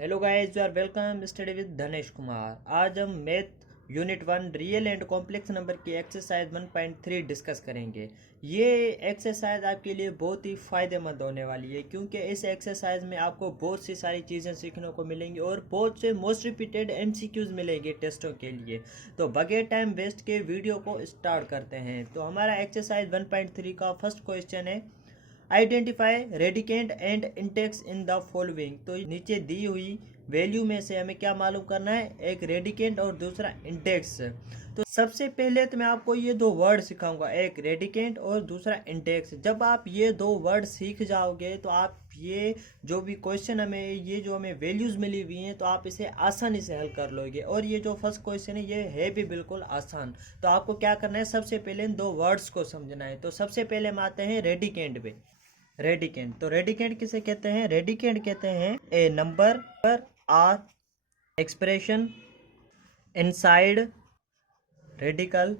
Hello guys, you are welcome study with Dhanesh Kumar. आज हम math unit 1 real and complex number की exercise 1.3 discuss करेंगे। ये एक्सरसाइज आपके लिए बहुत ही फ़ायदेमंद होने वाली है, क्योंकि इस एक्सरसाइज में आपको बहुत सी सारी चीज़ें सीखने को मिलेंगी और बहुत से मोस्ट रिपीटेड एमसीक्यूज मिलेंगे टेस्टों के लिए। तो बगैर टाइम वेस्ट के वीडियो को स्टार्ट करते हैं। तो हमारा एक्सरसाइज 1.3 का फर्स्ट क्वेश्चन है, identify radicand and index in the following. तो नीचे दी हुई वैल्यू में से हमें क्या मालूम करना है, एक रेडिकेंट और दूसरा इंडेक्स। तो सबसे पहले तो मैं आपको ये दो वर्ड सिखाऊंगा, एक रेडिकेंट और दूसरा इंडेक्स। जब आप ये दो वर्ड सीख जाओगे तो आप ये जो भी क्वेश्चन हमें ये जो हमें वैल्यूज मिली हुई हैं तो आप इसे आसानी से हल कर लोगे। और ये जो फर्स्ट क्वेश्चन है ये है भी बिल्कुल आसान। तो आपको क्या करना है, सबसे पहले इन दो वर्ड्स को समझना है। तो सबसे पहले हम आते हैं रेडिकेंट पे। रेडिकेंट, तो रेडिकेंट किसे कहते हैं? रेडिकेंट कहते हैं ए नंबर पर आर एक्सप्रेशन इनसाइड रेडिकल।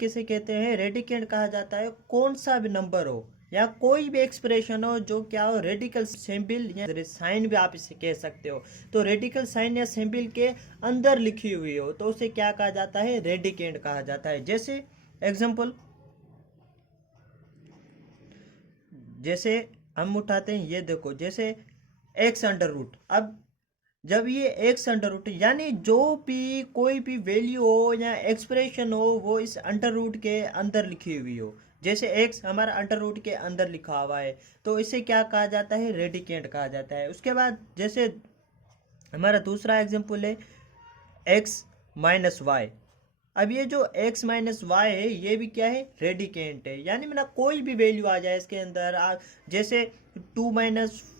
किसे कहते हैं? रेडिकेंट कहा जाता है कौन सा भी नंबर हो या कोई भी एक्सप्रेशन हो जो क्या हो, रेडिकल सिंबल या साइन भी आप इसे कह सकते हो। तो रेडिकल साइन या सिंबल के अंदर लिखी हुई हो तो उसे क्या कहा जाता है? रेडिकेंट कहा जाता है। जैसे एग्जांपल, जैसे हम उठाते हैं, ये देखो, जैसे एक्स अंडर रूट। अब जब ये एक्स अंडर रूट यानी जो भी कोई भी वैल्यू हो या एक्सप्रेशन हो वो इस अंडर रूट के अंदर लिखी हुई हो, जैसे एक्स हमारा अंडर रूट के अंदर लिखा हुआ है तो इसे क्या कहा जाता है? रेडिकेंट कहा जाता है। उसके बाद जैसे हमारा दूसरा एग्जांपल है एक्स माइनस वाई। अब ये जो x माइनस वाई है ये भी क्या है? रेडिकेंट है। यानी मेरा कोई भी वैल्यू आ जाए इसके अंदर, जैसे 2 -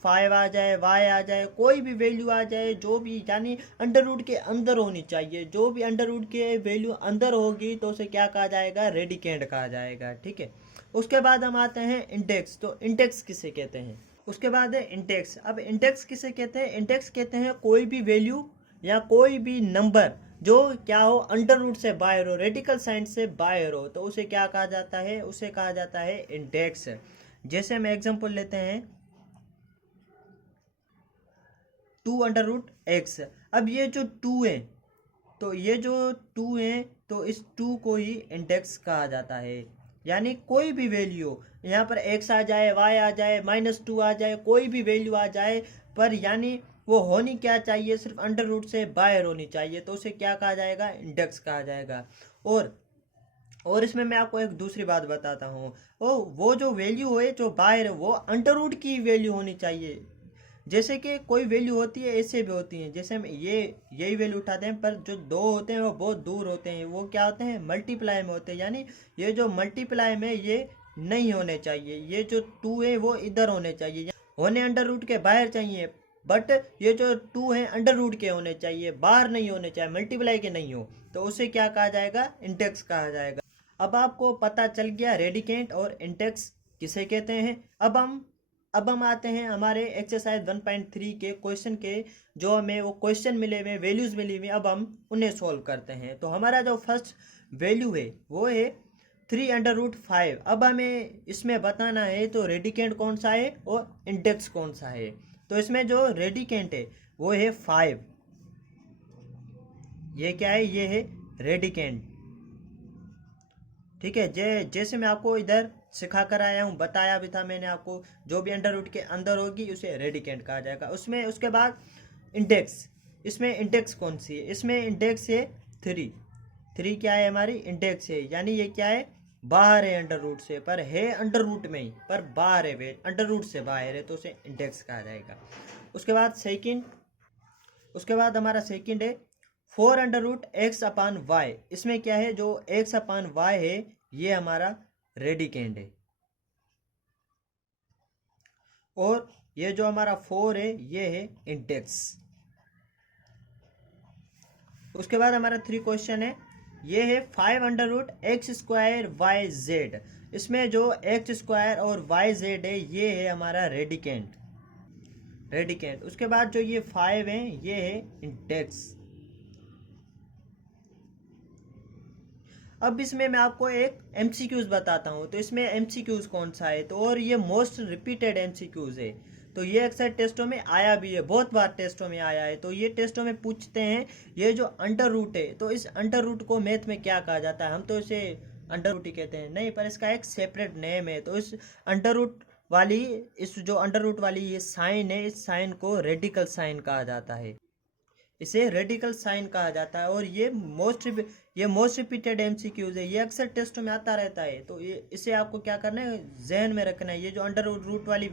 5 आ जाए, y आ जाए, कोई भी वैल्यू आ जाए जो भी, यानी अंडर रूट के अंदर होनी चाहिए। जो भी अंडर रूट के वैल्यू अंदर होगी तो उसे क्या कहा जाएगा? रेडिकेंट कहा जाएगा। ठीक है। उसके बाद हम आते हैं इंडेक्स। तो इंडेक्स किसे कहते हैं? उसके बाद है इंडेक्स। अब इंडेक्स किसे कहते हैं? इंडेक्स कहते हैं कोई भी वैल्यू या कोई भी नंबर जो क्या हो, अंडर रूट से बाहर हो, रेडिकल साइन से बाहर हो, तो उसे क्या कहा जाता है? उसे कहा जाता है इंडेक्स। जैसे हम एग्जांपल लेते हैं 2√x। अब ये जो 2 है, तो ये जो 2 है तो इस 2 को ही इंडेक्स कहा जाता है। यानी कोई भी वैल्यू, यहाँ पर x आ जाए, y आ जाए, -2 आ जाए, कोई भी वैल्यू आ जाए, पर यानी वो होनी क्या चाहिए? सिर्फ अंडर रूट से बाहर होनी चाहिए, तो उसे क्या कहा जाएगा? इंडेक्स कहा जाएगा। और इसमें मैं आपको एक दूसरी बात बताता हूँ, वो जो वैल्यू है जो बाहर है वो अंडर रूट की वैल्यू होनी चाहिए। जैसे कि कोई वैल्यू होती है, ऐसे भी होती हैं, जैसे हम यही वैल्यू उठाते हैं, पर जो दो होते हैं वो बहुत दूर होते हैं, वो क्या होते हैं? मल्टीप्लाई में होते हैं। यानी ये जो मल्टीप्लाई में ये नहीं होने चाहिए, ये जो 2 है वो इधर होने चाहिए, होने अंडर रूट के बाहर चाहिए। बट ये जो 2 है अंडर रूट के होने चाहिए, बाहर नहीं होने चाहिए, मल्टीप्लाई के नहीं हो, तो उसे क्या कहा जाएगा? इंडेक्स कहा जाएगा। अब आपको पता चल गया रेडिकेंट और इंडेक्स किसे कहते हैं। अब हम आते हैं हमारे एक्सरसाइज 1.3 के क्वेश्चन के, जो हमें वो क्वेश्चन मिले हुए, वैल्यूज मिली हुई, अब हम उन्हें सॉल्व करते हैं। तो हमारा जो फर्स्ट वैल्यू है वो है 3√5। अब हमें इसमें बताना है तो रेडिकेंट कौन सा है और इंडेक्स कौन सा है। तो इसमें जो रेडिकेंट है वो है 5। ये क्या है? ये है रेडिकेंट। ठीक है। जैसे मैं आपको इधर सिखा कर आया हूँ, बताया भी था मैंने आपको, जो भी अंडर रूट के अंदर होगी उसे रेडिकेंट कहा जाएगा। उसमें उसके बाद इंडेक्स। इसमें इंडेक्स कौन सी है? इसमें इंडेक्स है 3। 3 क्या है? हमारी इंडेक्स है। यानी ये क्या है? बाहर है अंडर रूट से, पर है अंडर रूट में ही, पर बाहर है, वे अंडर रूट से बाहर है, तो उसे इंडेक्स कहा जाएगा। उसके बाद सेकंड, उसके बाद हमारा सेकंड है 4√x/y। इसमें क्या है? जो x/y है ये हमारा रेडिकेंड है। और ये जो हमारा 4 है ये है इंडेक्स। उसके बाद हमारा 3 क्वेश्चन है, ये है 5√x²y z। इसमें जो x² और yz है ये है हमारा रेडिकेंट। उसके बाद जो ये 5 है ये है इंडेक्स। अब इसमें मैं आपको एक एमसीक्यूज बताता हूँ। तो इसमें एमसीक्यूज कौन सा है, तो और ये मोस्ट रिपीटेड एमसीक्यूज है। तो ये अक्सर टेस्टों में आया भी है, बहुत बार टेस्टों में आया है। तो ये टेस्टों में पूछते हैं, ये जो अंडर रूट है, तो इस अंडर रूट को मैथ में क्या कहा जाता है? हम तो इसे अंडर रूट ही कहते हैं, नहीं, पर इसका एक सेपरेट नेम है। तो इस अंडर रूट वाली, इस जो अंडर रूट वाली ये साइन है, इस साइन को रेडिकल साइन कहा जाता है, इसे रेडिकल साइन कहा जाता है। और ये मोस्ट रिपीटेड एमसीक्यूज है, ये अक्सर टेस्टों में आता रहता है। तो ये इसे आपको क्या करना है, जहन में रखना है। ये जो अंडर रूट वाली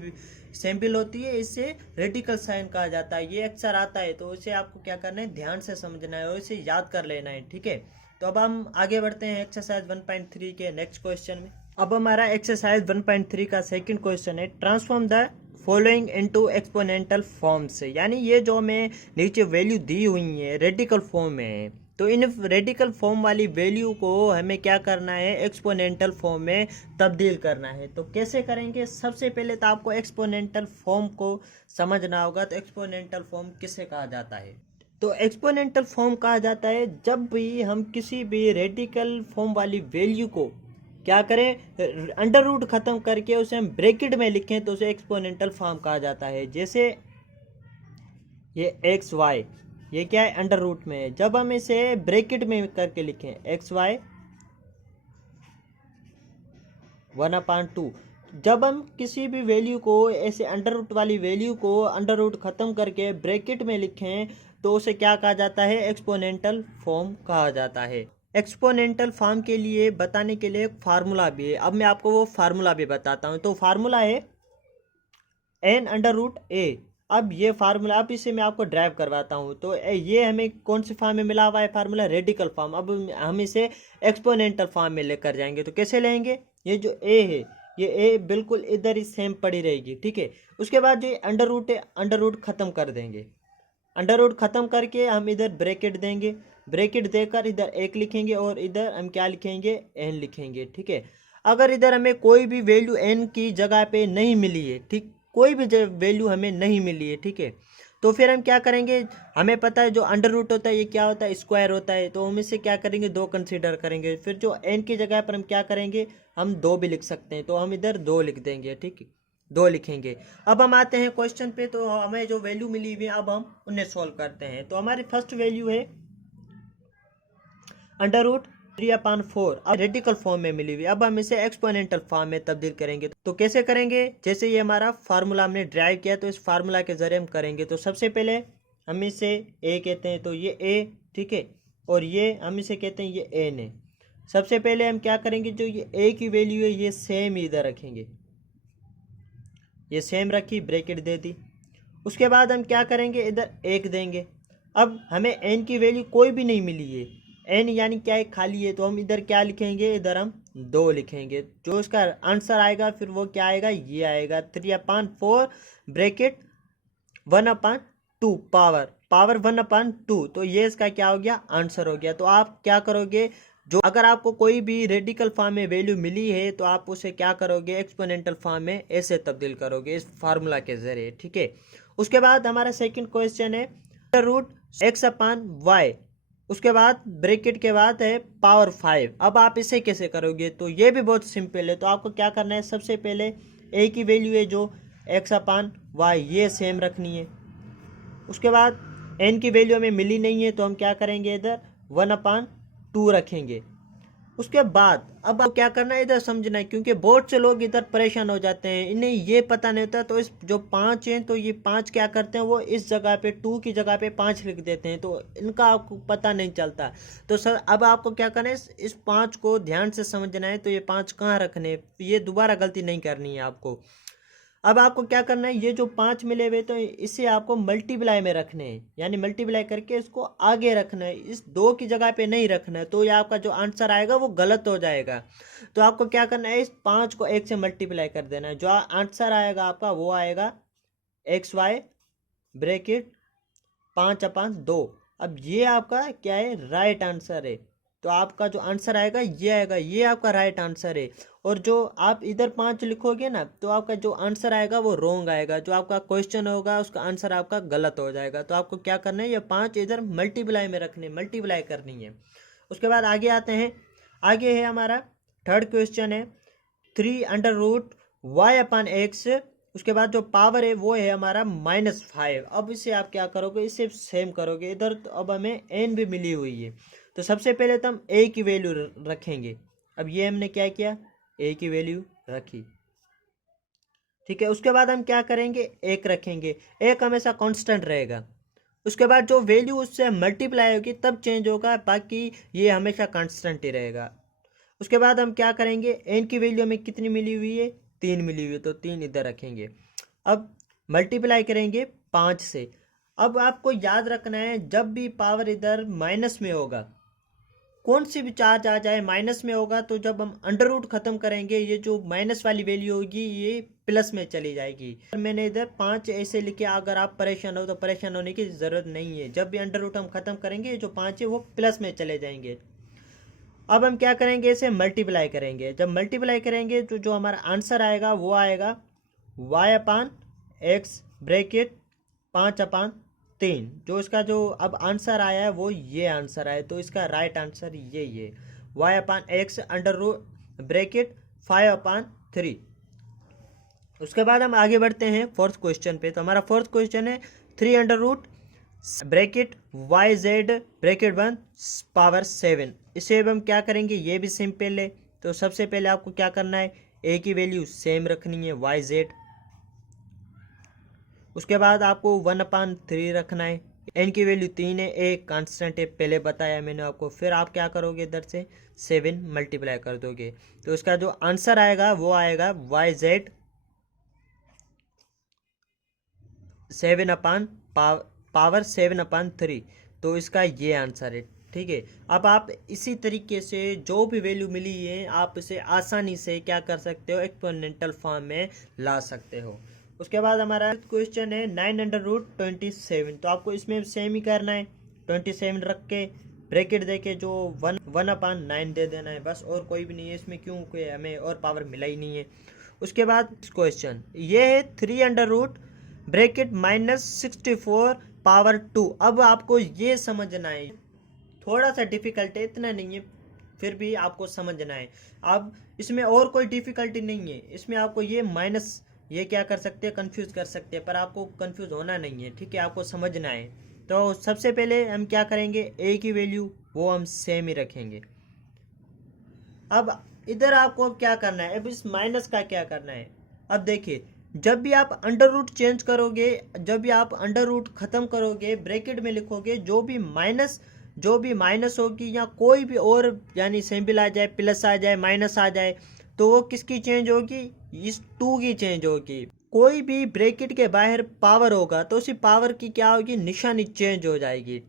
सिंबल होती है, इसे रेडिकल साइन कहा जाता है, ये अक्सर आता है। तो इसे आपको क्या करना है, ध्यान से समझना है और इसे याद कर लेना है, ठीक है। तो अब हम आगे बढ़ते हैं एक्सरसाइज 1.3 के नेक्स्ट क्वेश्चन में। अब हमारा एक्सरसाइज 1.3 का सेकंड क्वेश्चन है, transform the following into exponential form से। यानी ये जो हमें नीचे वैल्यू दी हुई है रेडिकल फॉर्म में है, तो इन रेडिकल फॉर्म वाली वैल्यू को हमें क्या करना है, एक्सपोनेंशियल फॉर्म में तब्दील करना है। तो कैसे करेंगे? सबसे पहले तो आपको एक्सपोनेंशियल फॉर्म को समझना होगा। तो एक्सपोनेंशियल फॉर्म किसे कहा जाता है? तो एक्सपोनेंशियल फॉर्म कहा जाता है जब भी हम किसी भी रेडिकल फॉर्म वाली वैल्यू को क्या करें, अंडर रूट खत्म करके उसे हम ब्रैकेट में लिखें, तो उसे एक्सपोनेंशियल फॉर्म कहा जाता है। जैसे ये एक्स वाई, ये क्या है, अंडर रूट में है। जब हम इसे ब्रैकेट में करके लिखें, एक्स वाई 1/2, जब हम किसी भी वैल्यू को ऐसे अंडर रूट वाली वैल्यू को अंडर रूट खत्म करके ब्रैकेट में लिखें, तो उसे क्या कहा जाता है, एक्सपोनेंशियल फॉर्म कहा जाता है। एक्सपोनेंशियल फॉर्म के लिए बताने के लिए एक फार्मूला भी है। अब मैं आपको वो फार्मूला भी बताता हूँ। तो फार्मूला है n√a। अब ये फार्मूला, अब इसे मैं आपको ड्राइव करवाता हूँ। तो ये हमें कौन से फॉर्म में मिला हुआ है फार्मूला, रेडिकल फॉर्म। अब हम इसे एक्सपोनेंशियल फॉर्म में लेकर जाएंगे। तो कैसे लेंगे, ये जो a है, ये a बिल्कुल इधर ही सेम पड़ी रहेगी, ठीक है। उसके बाद जो अंडर रूट है, अंडर रूट खत्म कर देंगे। अंडर रूट खत्म करके हम इधर ब्रैकेट देंगे, ब्रैकेट देकर इधर एक लिखेंगे और इधर हम क्या लिखेंगे, n लिखेंगे, ठीक है। अगर इधर हमें कोई भी वैल्यू n की जगह पे नहीं मिली है, ठीक, कोई भी वैल्यू हमें नहीं मिली है, ठीक है, तो फिर हम क्या करेंगे, हमें पता है जो अंडर रूट होता है ये क्या होता है, स्क्वायर होता है। तो हम इसे क्या करेंगे, 2 कंसीडर करेंगे। फिर जो n की जगह पर हम क्या करेंगे, हम 2 भी लिख सकते हैं, तो हम इधर 2 लिख देंगे, ठीक है, 2 लिखेंगे। अब हम आते हैं क्वेश्चन पे। तो हमें जो वैल्यू मिली हुई है, अब हम उन्हें सॉल्व करते हैं। तो हमारी फर्स्ट वैल्यू है √3/4, अब रेडिकल फॉर्म में मिली हुई। अब हम इसे एक्सपोनेंशियल फॉर्म में तब्दील करेंगे। तो कैसे करेंगे, जैसे ये हमारा फार्मूला हमने ड्राइव किया, तो इस फार्मूला के जरिए हम करेंगे। तो सबसे पहले हम इसे a कहते हैं, तो ये a, ठीक है, और ये हम इसे कहते हैं ये n है। सबसे पहले हम क्या करेंगे, जो ये a की वैल्यू है ये सेम इधर रखेंगे, ये सेम रखी, ब्रैकेट दे दी। उसके बाद हम क्या करेंगे, इधर 1 देंगे। अब हमें n की वैल्यू कोई भी नहीं मिली है, n यानी क्या है, खाली है। तो हम इधर क्या लिखेंगे, इधर हम 2 लिखेंगे। जो इसका आंसर आएगा फिर वो क्या आएगा, ये आएगा 3/4 ब्रैकेट 1/2 पावर 1/2। तो ये इसका क्या हो गया, आंसर हो गया। तो आप क्या करोगे, जो अगर आपको कोई भी रेडिकल फॉर्म में वैल्यू मिली है, तो आप उसे क्या करोगे, एक्सपोनेंशियल फॉर्म में ऐसे तब्दील करोगे, इस फार्मूला के जरिए, ठीक है। उसके बाद हमारा सेकंड क्वेश्चन है √x/y, उसके बाद ब्रैकेट के बाद है पावर 5। अब आप इसे कैसे करोगे, तो ये भी बहुत सिंपल है। तो आपको क्या करना है, सबसे पहले a की वैल्यू है जो x/y, ये सेम रखनी है। उसके बाद n की वैल्यू हमें मिली नहीं है, तो हम क्या करेंगे, इधर 1/2 रखेंगे। उसके बाद अब क्या करना है, इधर समझना है, क्योंकि बहुत से लोग इधर परेशान हो जाते हैं, इन्हें ये पता नहीं होता। तो इस जो 5 हैं, तो ये 5 क्या करते हैं, वो इस जगह पे 2 की जगह पे 5 लिख देते हैं, तो इनका आपको पता नहीं चलता। तो सर अब आपको क्या करना है, इस 5 को ध्यान से समझना है। तो ये 5 कहाँ रखने, ये दोबारा गलती नहीं करनी है आपको। अब आपको क्या करना है, ये जो 5 मिले हुए, तो इसे आपको मल्टीप्लाई में रखने हैं, यानी मल्टीप्लाई करके इसको आगे रखना है, इस 2 की जगह पे नहीं रखना है। तो ये आपका जो आंसर आएगा वो गलत हो जाएगा। तो आपको क्या करना है, इस 5 को 1 से मल्टीप्लाई कर देना है। जो आंसर आएगा आपका वो आएगा XY ब्रैकेट 5/2। अब ये आपका क्या है, राइट आंसर है। तो आपका जो आंसर आएगा ये आएगा, ये आपका राइट आंसर है। और जो आप इधर 5 लिखोगे ना, तो आपका जो आंसर आएगा वो रॉन्ग आएगा, जो आपका क्वेश्चन होगा उसका आंसर आपका गलत हो जाएगा। तो आपको क्या करना है, ये 5 इधर मल्टीप्लाई में रखने, मल्टीप्लाई करनी है। उसके बाद आगे आते हैं आगे है हमारा थर्ड क्वेश्चन है 3√y/x, उसके बाद जो पावर है वो है हमारा -5। अब इसे आप क्या करोगे, इसे सेम करोगे इधर, तो अब हमें n भी मिली हुई है, तो सबसे पहले तो हम a की वैल्यू रखेंगे। अब ये हमने क्या किया, a की वैल्यू रखी, ठीक है। उसके बाद हम क्या करेंगे, एक रखेंगे, एक हमेशा कांस्टेंट रहेगा। उसके बाद जो वैल्यू उससे मल्टीप्लाई होगी तब चेंज होगा, बाकी ये हमेशा कांस्टेंट ही रहेगा। उसके बाद हम क्या करेंगे, एन की वैल्यू हमें कितनी मिली हुई है, 3 मिली हुई है, तो 3 इधर रखेंगे। अब मल्टीप्लाई करेंगे 5 से। अब आपको याद रखना है, जब भी पावर इधर माइनस में होगा, कौन सी भी चार्ज आ जाए माइनस में होगा, तो जब हम अंडर रूट खत्म करेंगे, ये जो माइनस वाली वैल्यू होगी ये प्लस में चली जाएगी। मैंने इधर 5 ऐसे लिखे, अगर आप परेशान हो तो परेशान होने की जरूरत नहीं है, जब भी अंडर रूट हम खत्म करेंगे जो 5 है वो प्लस में चले जाएंगे। अब हम क्या करेंगे, इसे मल्टीप्लाई करेंगे। जब मल्टीप्लाई करेंगे तो जो हमारा आंसर आएगा वो आएगा y/x ब्रैकेट 5/3। जो इसका जो अब आंसर आया है वो ये आंसर आया, तो इसका राइट आंसर ये y/x अंडर रूट ब्रैकेट 5/3। उसके बाद हम आगे बढ़ते हैं फोर्थ क्वेश्चन पे। तो हमारा फोर्थ क्वेश्चन है 3 ब्रैकेट YZ ब्रैकेट 1/7। इसे अब हम क्या करेंगे, ये भी सिंपल है। तो सबसे पहले आपको क्या करना है, a की वैल्यू सेम रखनी है YZ। उसके बाद आपको 1/3 रखना है, n की वैल्यू 3 है, a कांस्टेंट है, पहले बताया मैंने आपको। फिर आप क्या करोगे, इधर से 7 मल्टीप्लाई कर दोगे, तो इसका जो आंसर आएगा वो आएगा YZ 7/3। तो इसका ये आंसर है, ठीक है। अब आप इसी तरीके से जो भी वैल्यू मिली है आप इसे आसानी से क्या कर सकते हो, एक्सपोनेंशियल फॉर्म में ला सकते हो। उसके बाद हमारा क्वेश्चन है 9√27। तो आपको इसमें सेम ही करना है, 27 रख के ब्रैकेट दे के जो 1/9 दे देना है बस, और कोई भी नहीं है इसमें, क्योंकि हमें और पावर मिला ही नहीं है। उसके बाद क्वेश्चन ये है 3 ब्रैकेट -64/2। अब आपको ये समझना है, थोड़ा सा डिफिकल्ट है, इतना नहीं है, फिर भी आपको समझना है। अब इसमें और कोई डिफिकल्टी नहीं है, इसमें आपको ये माइनस ये क्या कर सकते हैं, कंफ्यूज कर सकते हैं, पर आपको कंफ्यूज होना नहीं है, ठीक है, आपको समझना है। तो सबसे पहले हम क्या करेंगे, ए की वैल्यू वो हम सेम ही रखेंगे। अब इधर आपको क्या करना है, अब इस माइनस का क्या करना है। अब देखिए, जब भी आप अंडर रूट चेंज करोगे, जब भी आप अंडर रूट खत्म करोगे, ब्रैकेट में लिखोगे, जो भी माइनस होगी या कोई भी और यानी सिंबल आ जाए, प्लस आ जाए, माइनस आ जाए, तो वो किसकी चेंज होगी, इस 2 की चेंज होगी। कोई भी ब्रैकेट के बाहर पावर होगा तो उसी पावर की क्या होगी, निशानी चेंज हो जाएगी।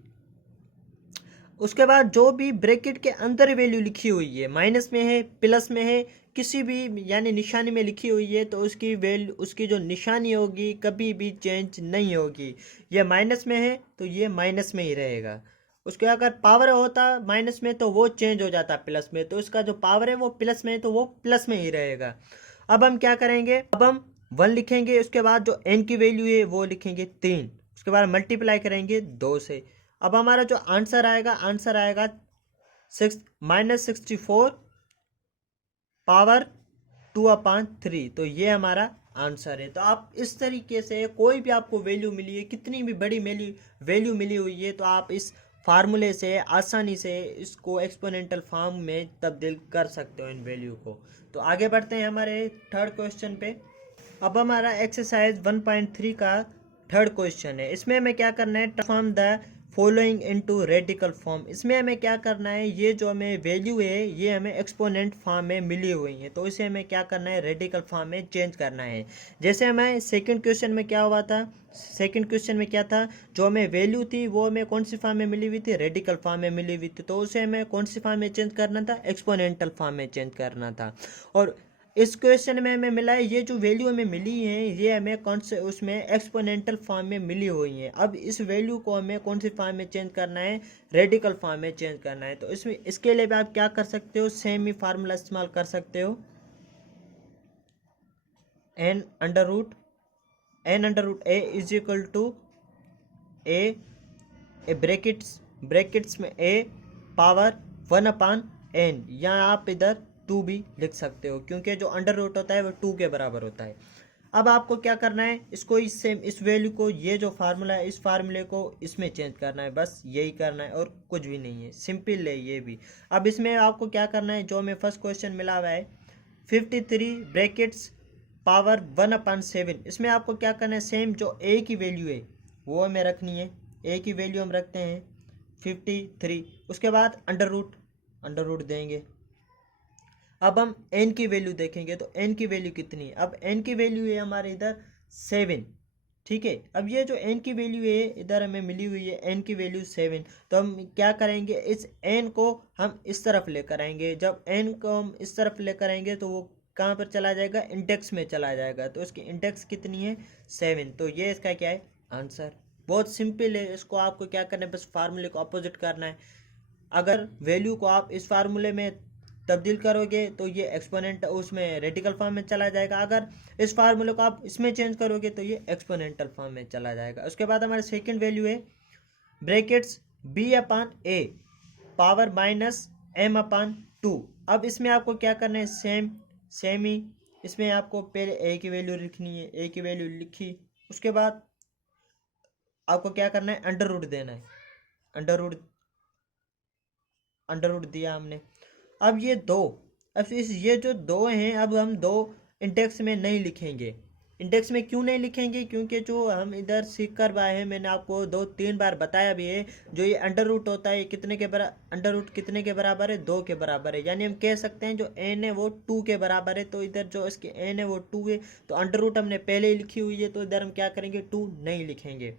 उसके बाद जो भी ब्रैकेट के अंदर वैल्यू लिखी हुई है, माइनस में है, प्लस में है, किसी भी यानी निशानी में लिखी हुई है, तो उसकी वैल्यू, उसकी जो निशानी होगी कभी भी चेंज नहीं होगी। ये माइनस में है तो ये माइनस में ही रहेगा। उसके अगर पावर होता माइनस में तो वो चेंज हो जाता प्लस में, तो इसका जो पावर है वो प्लस में है तो वो प्लस में ही रहेगा। अब हम क्या करेंगे, अब हम 1 लिखेंगे, उसके बाद जो n की वैल्यू है वो लिखेंगे 3, उसके बाद मल्टीप्लाई करेंगे 2 से। अब हमारा जो आंसर आएगा -64 पावर 2/3। तो ये हमारा आंसर है। तो आप इस तरीके से कोई भी आपको वैल्यू मिली है, कितनी भी बड़ी वैल्यू मिली हुई है, तो आप इस फार्मूले से आसानी से इसको एक्सपोनेंशियल फॉर्म में तब्दील कर सकते हो इन वैल्यू को। तो आगे बढ़ते हैं हमारे थर्ड क्वेश्चन पे। अब हमारा एक्सरसाइज 1.3 का थर्ड क्वेश्चन है। इसमें हमें क्या करना है, transform the following into radical form. इसमें हमें क्या करना है, ये जो हमें वैल्यू है ये हमें एक्सपोनेंट फॉर्म में मिली हुई है, तो इसे हमें क्या करना है, रेडिकल फॉर्म में चेंज करना है। जैसे हमें सेकंड क्वेश्चन में क्या हुआ था, सेकंड क्वेश्चन में क्या था, जो हमें वैल्यू थी वो हमें कौन सी फॉर्म में मिली हुई थी, रेडिकल फॉर्म में मिली हुई थी, तो उसे हमें कौन सी फॉर्म में चेंज करना था, एक्सपोनेंशियल फॉर्म में चेंज करना था। और इस क्वेश्चन में हमें मिला है, ये जो वैल्यू हमें मिली है ये हमें कौन से उसमें एक्सपोनेंशियल फॉर्म में मिली हुई है। अब इस वैल्यू को हमें कौन सी फॉर्म में चेंज करना है, रेडिकल फॉर्म में चेंज करना है। तो इसमें इसके लिए भी आप क्या कर सकते हो, सेम ही फार्मूला इस्तेमाल कर सकते हो, n under root a is equal to a brackets में a पावर 1/3 n, या आप इधर 2 भी लिख सकते हो क्योंकि जो अंडर रूट होता है वो 2 के बराबर होता है। अब आपको क्या करना है, इसको इस वैल्यू को, ये जो फार्मूला है इस फार्मूले को इसमें चेंज करना है, बस यही करना है और कुछ भी नहीं है, सिंपल है ये भी। अब इसमें आपको क्या करना है, जो हमें फर्स्ट क्वेश्चन मिला हुआ है 53 ब्रैकेट्स पावर 1/7, इसमें आपको क्या करना है, सेम जो ए की वैल्यू है वो हमें रखनी है। ए की वैल्यू हम रखते हैं 53, उसके बाद अंडर रूट देंगे। अब हम n की वैल्यू देखेंगे तो n की वैल्यू कितनी है, अब n की वैल्यू है हमारे इधर 7, ठीक है। अब ये जो n की वैल्यू है इधर हमें मिली हुई है n की वैल्यू 7, तो हम क्या करेंगे, इस n को हम इस तरफ लेकर आएंगे। जब n को हम इस तरफ लेकर आएंगे तो वो कहाँ पर चला जाएगा, इंडेक्स में चला जाएगा, तो इसकी इंडेक्स कितनी है 7, तो ये इसका क्या है आंसर। बहुत सिंपल है, इसको आपको क्या करना है, बस फार्मूले को अपोजिट करना है। अगर वैल्यू को आप इस फार्मूले में तब्दील करोगे तो ये एक्सपोनेंट उसमें रेडिकल फॉर्म में चला जाएगा, अगर इस फार्मूले को आप इसमें चेंज करोगे तो ये एक्सपोनेंटल फॉर्म में चला जाएगा। उसके बाद हमारे सेकंड वैल्यू है ब्रैकेट्स b/a पावर -m/2। अब इसमें आपको क्या करना है, सेम ही इसमें आपको पहले a की वैल्यू लिखनी है, a की वैल्यू लिखी, उसके बाद आपको क्या करना है, अंडर रूट देना है, अंडर रूट दिया हमने। अब ये दो, अब ये जो दो हैं, अब हम दो इंडेक्स में नहीं लिखेंगे। इंडेक्स में क्यों नहीं लिखेंगे, क्योंकि जो हम इधर सीख कर आए हैं, मैंने आपको 2-3 बार बताया भी है, जो ये अंडर रूट होता है कितने के बराबर, अंडर रूट कितने के बराबर है, 2 के बराबर है। यानी हम कह सकते हैं जो n है वो 2 के बराबर है, तो इधर जो इसके n है वो 2 है, तो अंडर रूट हमने पहले ही लिखी हुई है, तो इधर हम क्या करेंगे, 2 नहीं लिखेंगे।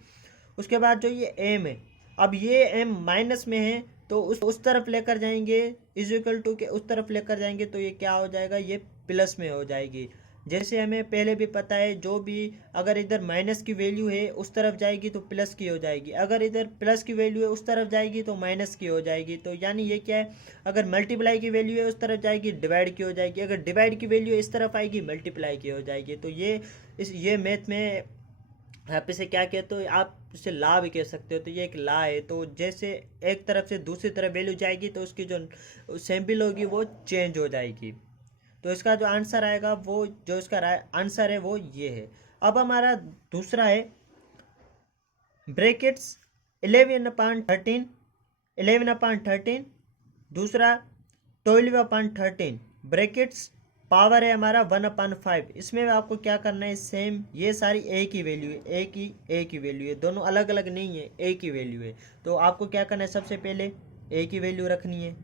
उसके बाद जो ये m है, अब ये m माइनस में है तो उस तरफ लेकर जाएंगे, इज इक्वल टू के उस तरफ लेकर जाएंगे तो ये क्या हो जाएगा, ये प्लस में हो जाएगी। जैसे हमें पहले भी पता है, जो भी अगर इधर माइनस की वैल्यू है उस तरफ जाएगी तो प्लस की हो जाएगी, अगर इधर प्लस की वैल्यू है उस तरफ जाएगी तो माइनस की हो जाएगी। तो यानी ये क्या है, अगर मल्टीप्लाई की वैल्यू है उस तरफ जाएगी डिवाइड की हो जाएगी, अगर डिवाइड की वैल्यू इस तरफ आएगी मल्टीप्लाई की हो जाएगी। तो ये मैथ में आप इसे क्या कहते हो, आप इसे ला भी कह सकते हो, तो ये एक ला है। तो जैसे एक तरफ से दूसरी तरफ वैल्यू जाएगी तो उसकी जो सैम्पल होगी वो चेंज हो जाएगी। तो इसका जो आंसर आएगा, वो जो इसका आंसर है वो ये है। अब हमारा दूसरा है ब्रैकेट्स 11/13, दूसरा 12/13 ब्रैकेट्स पावर है हमारा 1/5। इसमें आपको क्या करना है, सेम ये सारी ए की वैल्यू है, ए की वैल्यू है, दोनों अलग अलग नहीं है, ए की वैल्यू है। तो आपको क्या करना है, सबसे पहले ए की वैल्यू रखनी है,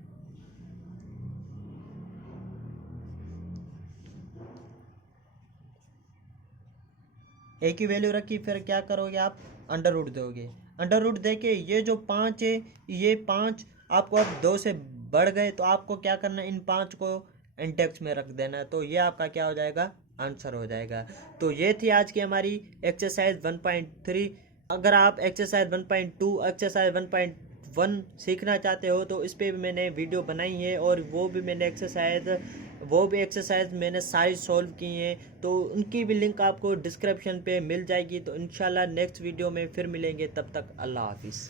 ए की वैल्यू रखी, फिर क्या करोगे आप, अंडर रूट दोगे। अंडर रूट दे के ये जो 5 है, ये 5 आपको अब 2 से बढ़ गए, तो आपको क्या करना है, इन 5 को इंडेक्स में रख देना है, तो ये आपका क्या हो जाएगा, आंसर हो जाएगा। तो ये थी आज की हमारी एक्सरसाइज 1.3। अगर आप एक्सरसाइज 1.2 एक्सरसाइज 1.1 सीखना चाहते हो तो इस पर भी मैंने वीडियो बनाई है, और वो भी एक्सरसाइज मैंने सारी सॉल्व की हैं, तो उनकी भी लिंक आपको डिस्क्रिप्शन पे मिल जाएगी। तो इंशाल्लाह नेक्स्ट वीडियो में फिर मिलेंगे, तब तक अल्लाह हाफिज़।